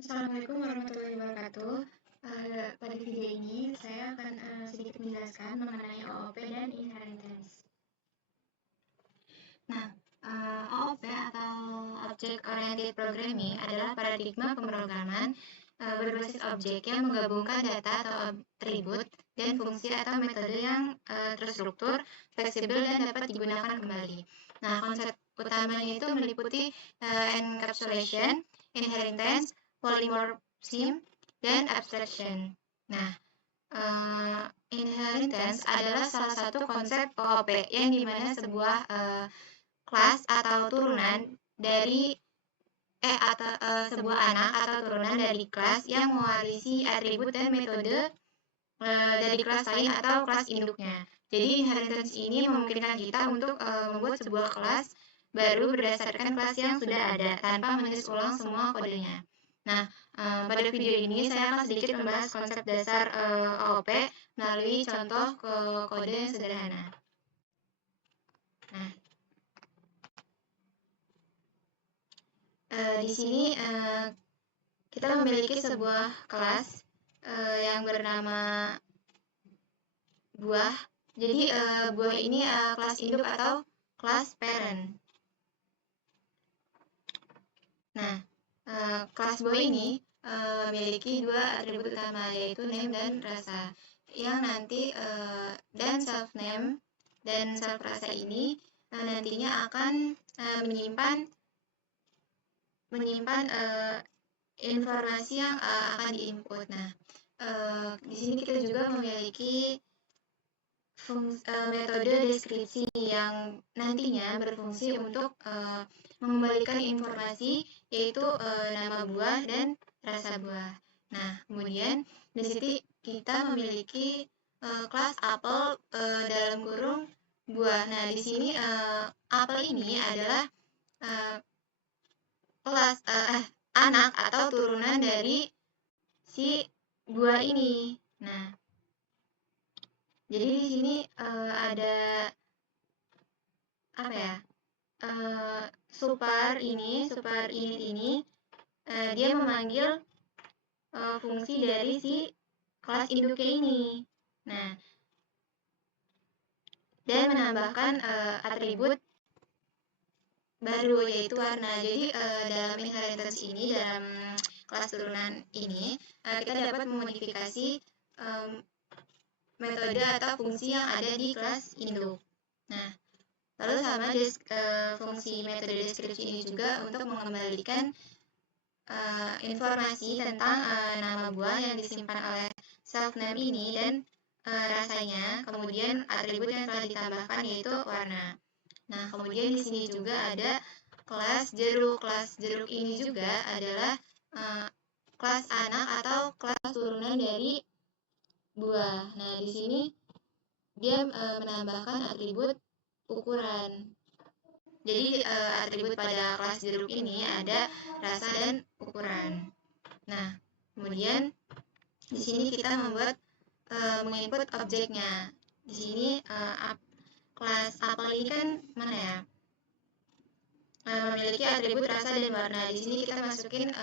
Assalamualaikum warahmatullahi wabarakatuh. Pada video ini saya akan sedikit menjelaskan mengenai OOP dan inheritance. Nah, OOP atau Object Oriented Programming adalah paradigma pemrograman berbasis objek yang menggabungkan data atau atribut dan fungsi atau metode yang terstruktur, fleksibel, dan dapat digunakan kembali. Nah, konsep utamanya itu meliputi encapsulation, inheritance, polymorphism, dan abstraction. Nah, inheritance adalah salah satu konsep OOP yang dimana sebuah kelas atau turunan dari sebuah anak atau turunan dari kelas yang mewarisi atribut dan metode dari kelas lain atau kelas induknya. Jadi inheritance ini memungkinkan kita untuk membuat sebuah kelas baru berdasarkan kelas yang sudah ada tanpa menulis ulang semua kodenya. Nah, pada video ini saya akan sedikit membahas konsep dasar OOP melalui contoh kode yang sederhana. Nah, di sini kita memiliki sebuah kelas yang bernama buah. Jadi buah ini kelas induk atau kelas parent. Nah, kelas buah ini memiliki dua atribut utama, yaitu name dan rasa. Yang nanti dan self name dan self rasa ini nantinya akan menyimpan informasi yang akan diinput. Nah, di sini kita juga memiliki metode deskripsi yang nantinya berfungsi untuk mengembalikan informasi, yaitu nama buah dan rasa buah. Nah, kemudian di sini kita memiliki kelas apel dalam kurung buah. Nah, di sini apel ini adalah kelas anak atau turunan dari si buah ini. Nah, jadi di sini ada apa ya? Super init ini dia memanggil fungsi dari si kelas induknya ini. Nah, dan menambahkan atribut baru yaitu warna. Jadi dalam inheritance ini, dalam kelas turunan ini, kita dapat memodifikasi metode atau fungsi yang ada di kelas induk. Nah, lalu sama fungsi metode deskripsi ini juga untuk mengembalikan informasi tentang nama buah yang disimpan oleh self name ini dan rasanya, kemudian atribut yang telah ditambahkan yaitu warna. Nah, kemudian di sini juga ada kelas jeruk. Kelas jeruk ini juga adalah kelas anak atau kelas turunan dari buah. Nah, di sini dia menambahkan atribut ukuran. Jadi atribut pada kelas jeruk ini ada rasa dan ukuran. Nah, kemudian di sini kita membuat menginput objeknya. Di sini kelas apel ini kan mana ya? Memiliki atribut rasa dan warna. Di sini kita masukin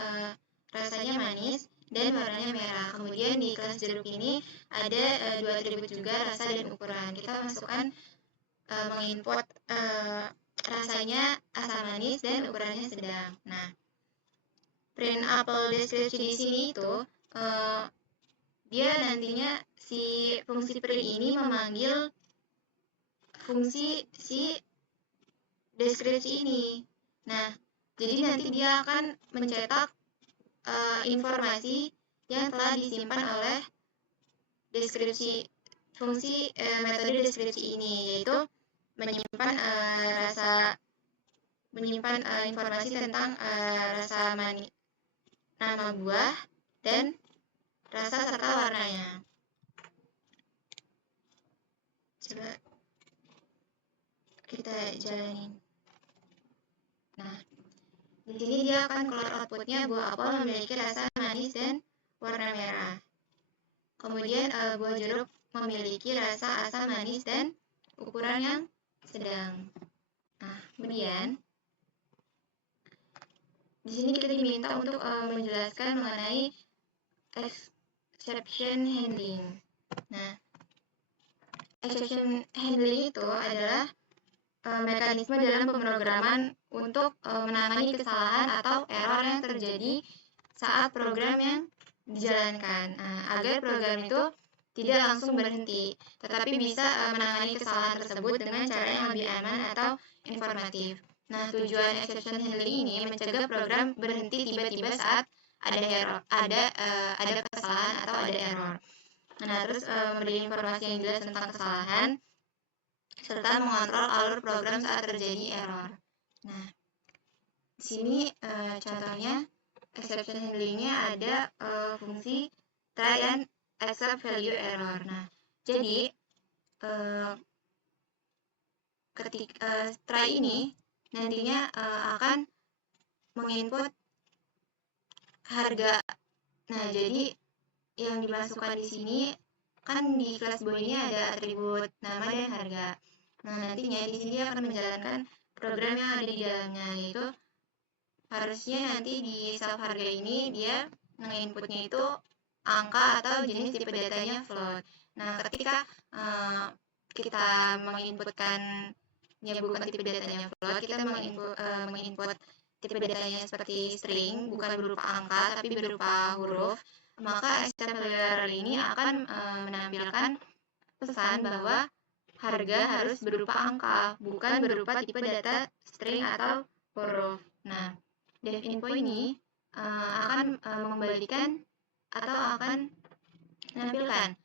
rasanya manis dan warnanya merah. Kemudian di kelas jeruk ini ada dua atribut juga, rasa dan ukuran. Kita masukkan menginput rasanya asam manis dan ukurannya sedang. Nah, print apple deskripsi di sini itu dia nantinya si fungsi print ini memanggil fungsi si deskripsi ini. Nah, jadi nanti dia akan mencetak informasi yang telah disimpan oleh deskripsi fungsi metode deskripsi ini, yaitu menyimpan informasi tentang rasa manis nama buah dan rasa serta warnanya. Coba kita jalanin. Nah, di sini dia akan keluar outputnya buah apel memiliki rasa manis dan warna merah. Kemudian buah jeruk memiliki rasa asam manis dan ukuran yang sedang. Nah, kemudian di sini kita diminta untuk menjelaskan mengenai exception handling. Nah, exception handling itu adalah mekanisme dalam pemrograman untuk menangani kesalahan atau error yang terjadi saat program yang dijalankan, agar program itu tidak langsung berhenti, tetapi bisa menangani kesalahan tersebut dengan cara yang lebih aman atau informatif. Nah, tujuan exception handling ini mencegah program berhenti tiba-tiba saat ada kesalahan atau ada error. Nah, terus memberi informasi yang jelas tentang kesalahan serta mengontrol alur program saat terjadi error. Nah, di sini contohnya exception handling-nya ada fungsi try and accept value error. Nah, jadi ketika try ini nantinya akan menginput harga. Nah, jadi yang dimasukkan di sini kan di kelas boy ini ada atribut nama dan harga. Nah, nantinya di sini dia akan menjalankan program yang ada di dalamnya, yaitu harusnya nanti di self harga ini dia menginputnya itu angka atau jenis tipe datanya float. Nah, ketika kita menginputkan bukan tipe datanya float, kita menginput tipe datanya seperti string, bukan berupa angka tapi berupa huruf, maka accept value error ini akan menampilkan pesan bahwa harga harus berupa angka, bukan berupa tipe data string atau huruf. Nah, dev info ini akan mengembalikan atau akan menampilkan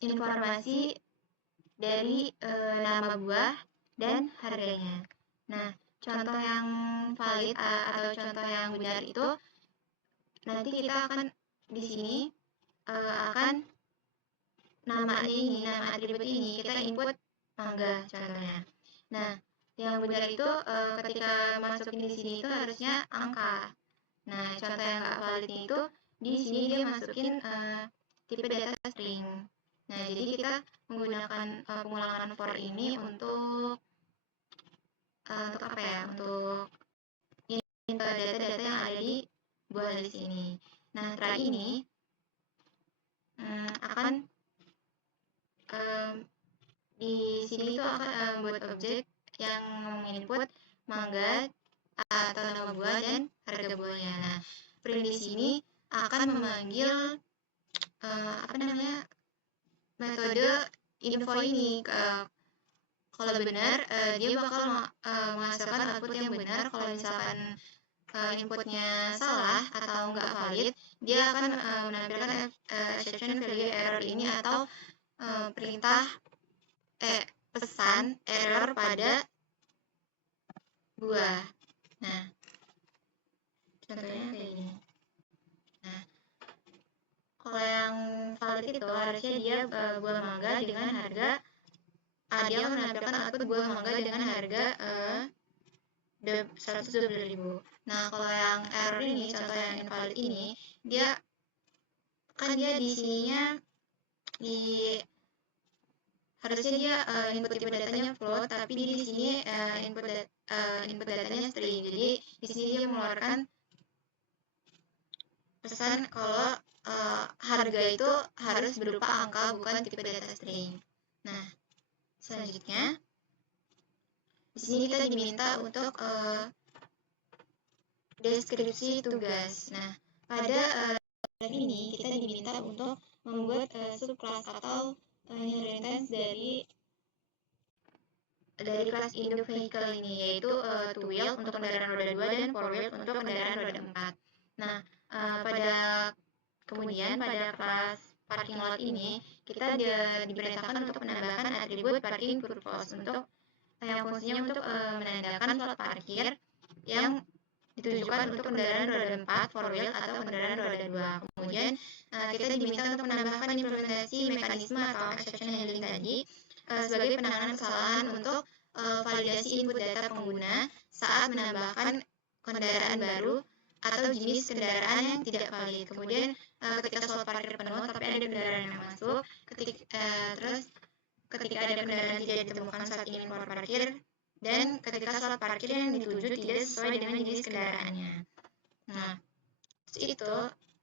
informasi dari nama buah dan harganya. Nah, contoh yang valid atau contoh yang benar itu nanti kita akan di sini akan nama atribut ini kita input mangga contohnya. Nah, yang benar itu ketika masukin di sini itu harusnya angka. Nah, contoh yang nggak valid itu di sini dia masukin tipe data string. Nah, jadi kita menggunakan pengulangan for ini untuk apa ya? Untuk data-data yang ada di buah list ini. Nah, try ini akan di sini itu akan membuat objek yang menginput mangga atau nama buah dan harga buahnya. Nah, print di sini akan memanggil metode info ini. Kalau benar, dia bakal menghasilkan output yang benar. Kalau misalkan inputnya salah atau nggak valid, dia akan menampilkan exception value error ini atau pesan error pada buah. Nah, contohnya kayak gini. Nah, kalau yang valid itu harusnya dia buah mangga dengan harga dia menampilkan output buah mangga dengan harga 120.000. Nah, kalau yang error ini, contoh yang invalid ini, dia di sininya harusnya dia input tipe datanya float, tapi di sini input datanya string. Jadi di sini dia mengeluarkan pesan kalau harga itu harus berupa angka, bukan tipe data string. Nah, selanjutnya di sini kita diminta untuk deskripsi tugas. Nah, pada ini kita diminta untuk membuat subclass atau inheritance dari kelas induk vehicle ini, yaitu two wheel untuk kendaraan roda 2 dan four wheel untuk kendaraan roda 4. Nah, kemudian pada kelas parking lot ini kita diperintahkan untuk menambahkan atribut parking purpose untuk yang fungsinya untuk menandakan slot parkir yang ditujukan untuk kendaraan roda 4, four wheel atau kendaraan roda 2. Kemudian kita diminta untuk menambahkan implementasi mekanisme atau exception handling tadi sebagai penanganan kesalahan untuk validasi input data pengguna saat menambahkan kendaraan baru atau jenis kendaraan yang tidak valid. Kemudian ketika slot parkir penuh tapi ada kendaraan yang masuk, ketika ada kendaraan tidak ditemukan saat ingin keluar parkir, dan ketika slot parkir yang dituju tidak sesuai dengan jenis kendaraannya. Nah, itu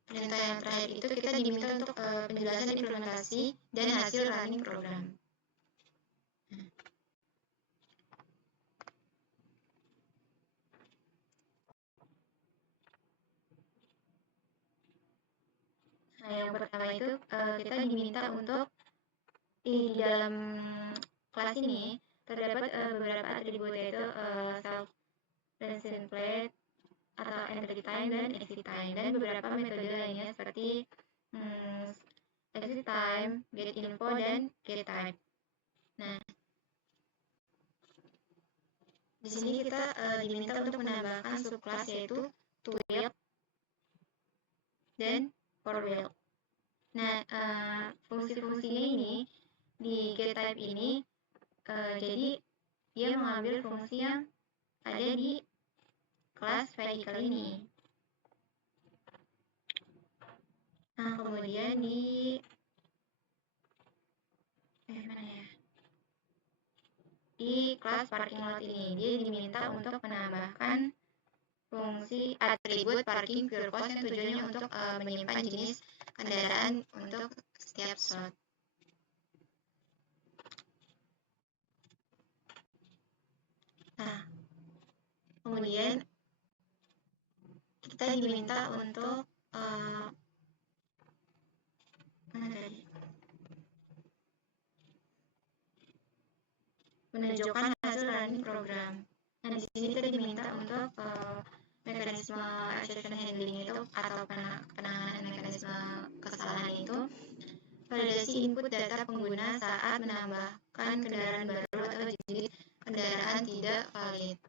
perintah yang terakhir itu kita diminta untuk penjelasan implementasi dan hasil running program. Nah, yang pertama itu kita diminta untuk di dalam kelas ini terdapat beberapa atribut, yaitu self present plate atau entry time dan exit time, dan beberapa metode lainnya seperti exit time, get info, dan get type. Nah, di sini kita diminta untuk menambahkan subclass yaitu to-wheel dan for-wheel. Nah, fungsi-fungsinya ini di get type ini jadi dia mengambil fungsi yang ada di kelas vehicle ini. Nah, kemudian di di kelas parking lot ini dia diminta untuk menambahkan fungsi atribut parking pure post yang tujuannya untuk menyimpan jenis kendaraan untuk setiap slot. Nah, kemudian kita diminta untuk menunjukkan hasil running program. Nah, di sini kita diminta untuk mekanisme exception handling itu atau penanganan mekanisme kesalahan itu validasi input data pengguna saat menambahkan kendaraan baru atau jenis kendaraan tidak valid.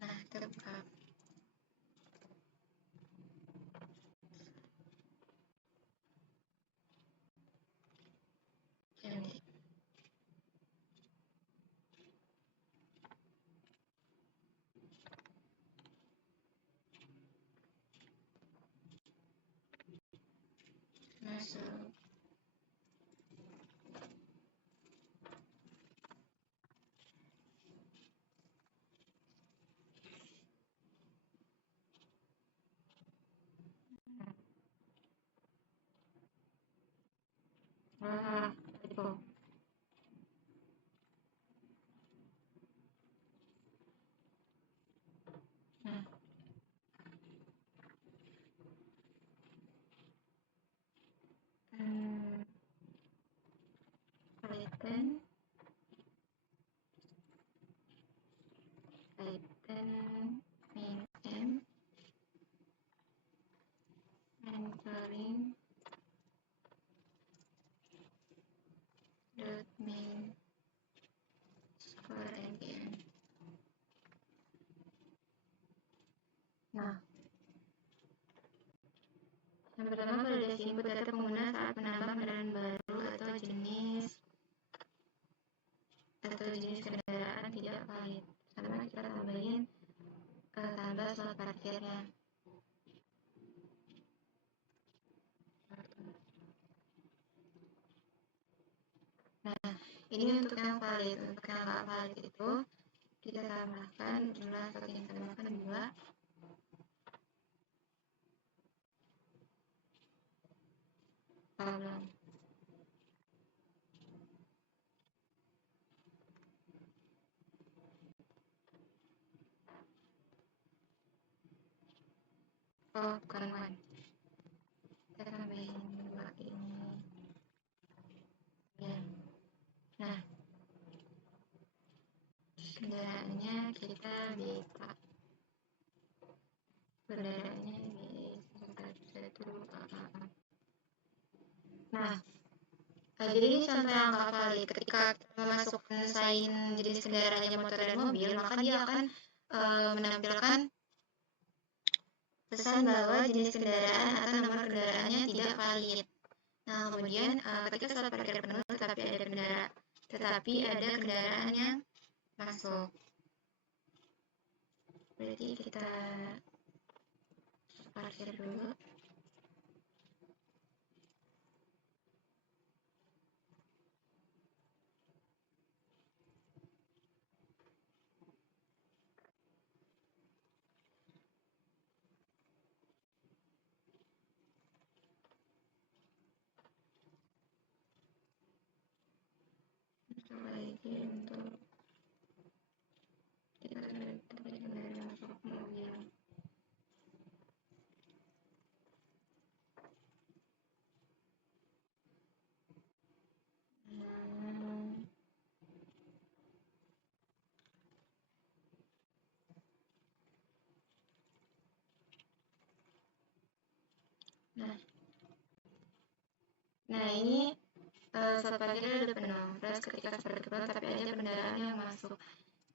Nah, kita buka. Masuk. Itu. Python main m entering dot main score npm. Nah, yang pertama validasi input data pengguna saat menambah kendaraan baru atau jenis kendaraan tidak valid. Sama kita tambahin tambah slot parkirnya. Nah, ini untuk yang valid. Untuk yang nggak valid itu kita tambahkan jumlah slot yang kita tambahkan 2. Belum. Oh, bukan one. Kita tambahin 2 ini. Ya. Nah, kendaraannya kita beta. Kendaraannya B1 Nah, jadi ini contoh yang nggak valid. Ketika memasukkan sign jenis kendaraannya motor dan mobil, maka dia akan menampilkan pesan bahwa jenis kendaraan atau nomor kendaraannya tidak valid. Nah, kemudian ketika slot parkir penuh tetapi ada kendaraan yang masuk. Berarti kita parkir dulu. untuk kita sudah terjadi kendara masuk mobil. Nah ini saat parkirnya udah penuh, terus ketika seperti penuh tapi ada kendaraan yang masuk,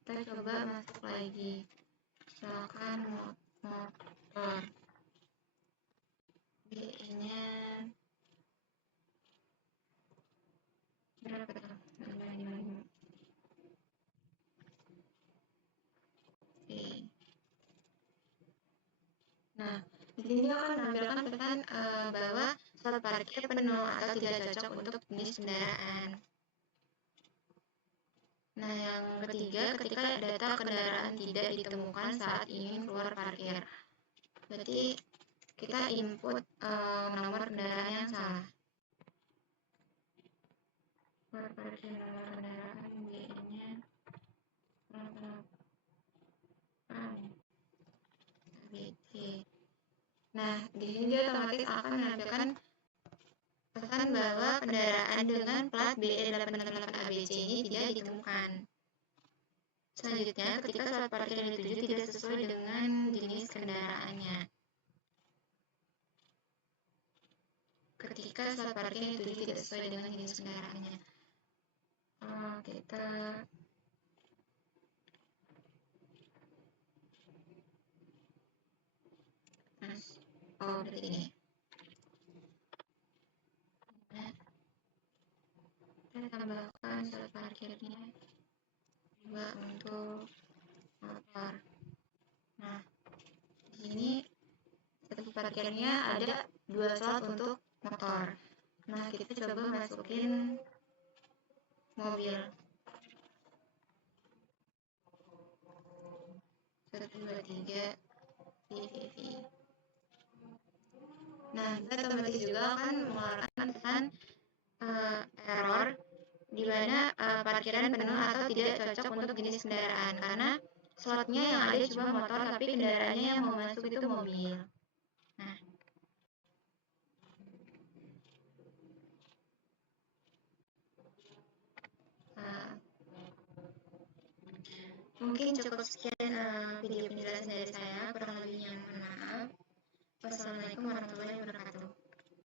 kita coba masuk lagi, misalkan motor, BE-nya berapa tuh? 555. Oke. Nah, di sini dia akan menampilkan pesan bahwa slot parkir penuh atau tidak cocok untuk jenis kendaraan. Nah, yang ketiga, ketika data kendaraan tidak ditemukan saat ingin keluar parkir. Berarti kita input nomor kendaraan yang salah. Keluar parkir nomor kendaraan BE-nya ABC. Nah, di sini dia otomatis akan menampilkan pesan bahwa kendaraan dengan plat BE88ABC ini tidak ditemukan. Selanjutnya, ketika slot parkir yang dituju tidak sesuai dengan jenis kendaraannya. Ketika slot parkir yang dituju tidak sesuai dengan jenis kendaraannya. Kita berarti ini. Nah, kita tambahkan slot parkirnya juga untuk motor. Nah, di sini slot parkirnya ada 2 slot untuk motor. Nah, kita coba masukin mobil. 1, 2, 3 PVV. Nah, kita otomatis juga akan mengeluarkan pesan error di mana parkiran penuh atau tidak cocok untuk jenis kendaraan karena slotnya yang ada cuma motor tapi kendaraannya yang mau masuk itu mobil. Nah, mungkin cukup sekian video penjelasan dari saya, kurang lebihnya mohon maaf. Wassalamualaikum warahmatullahi wabarakatuh.